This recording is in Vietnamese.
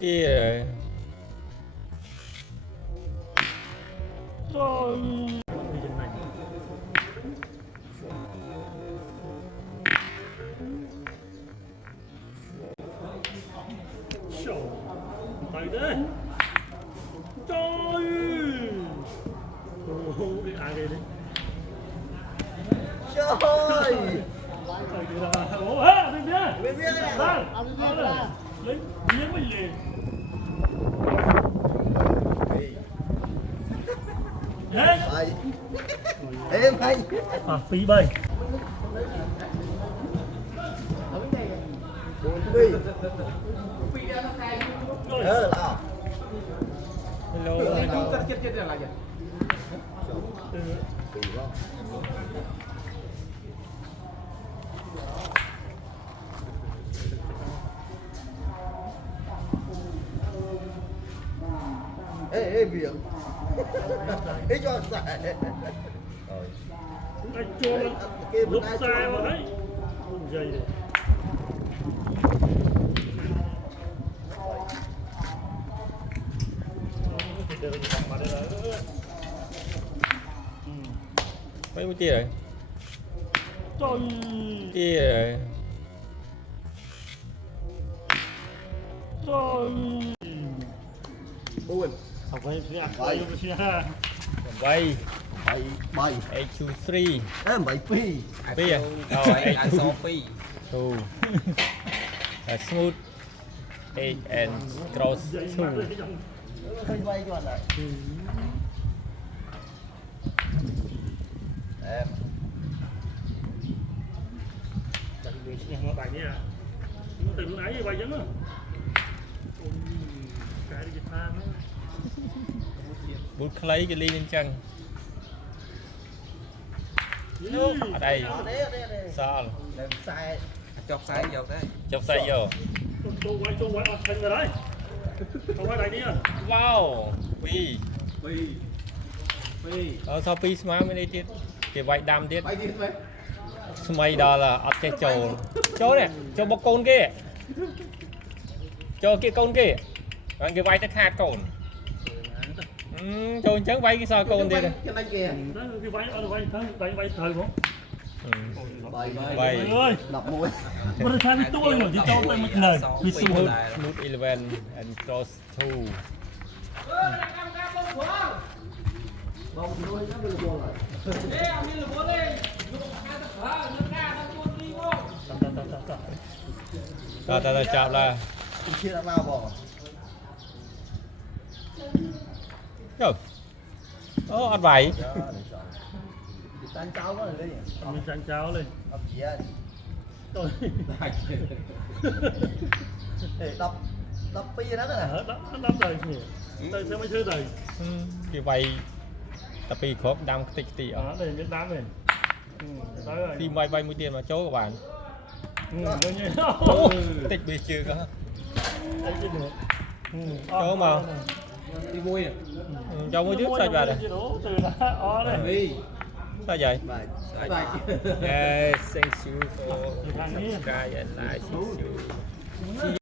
Yeah. Tay đấy. Trời. Đi ai đây đi. Trời. Ủa hả, đi bia. Bên bia này. Vâng. Lấy bia mới liền. Bay. Em bay. À phí bay. Đi. Là. Hello. Hello. Kỳ quá. Ê việc. Ê cho xài. Rồi. Anh cho lúc sai mà đấy. Dây này. Mấy mũi tia rồi. Trời. Tia rồi. Trời. Buồn. Học phải phía bay phía ha. Bay. Bay. Bay. 823. Em bay phi. Pi à? Oh, I 823. saw pee. Two. Smooth 8 and cross 2. Bay bay cho anh lại. Em. Chẳng được xem nó bài nha. Nó từ lúc nãy vậy bài vẫn á. Cái đi Việt Nam á. Bút clay cái ly lên chân. Ở đây. Ở đây. Sao? Làm sai. Chọc sai vô đấy. Chọc say vô. Cho quay thành rồi đấy. Cho quay lại đi à. Wow. Pi. Phi. Sao pi smart mới đây tiết. Cái white đam tiết. Bay đi vậy. Mày đó là ấp che trầu. Chỗ này, cho bọc con kia. Cho cái con kia. Còn cái vai nó khát con. Cho chẳng vai cái sao con đi đây. Cho anh kìa. Cái váy thời không? Bay. Bay. Ơi. Đập môi. Bữa nay tôi rồi, chỉ cho tôi một lời. Vì Smooth, xui. smooth 11 and cross 2. Bông nuôi nó bây giờ buồn rồi. Ta chạm là. Chia đã lao bỏ. Yo. Ăn vải. Tan cháu có rồi đi. Mình chăn cháo lên. Đập gì á? Tôi. Đập pi đó nè. Đắp đời nhỉ. Tôi sẽ mới chơi đời. Cái vai tập pi khớp đam tích tị Đó, đây biết đám này. Tới rồi. Thì vai mũi tiền mà chỗ các bạn. Đương nhiên. Tích bị chưa có. Đấy chứ được. Chỗ mà. Đi vui nè. Cho mũi trước sao vậy? Từ đó, ó đây. Đi. Sao vậy? Vậy. Yes, thank you for subscribe and like.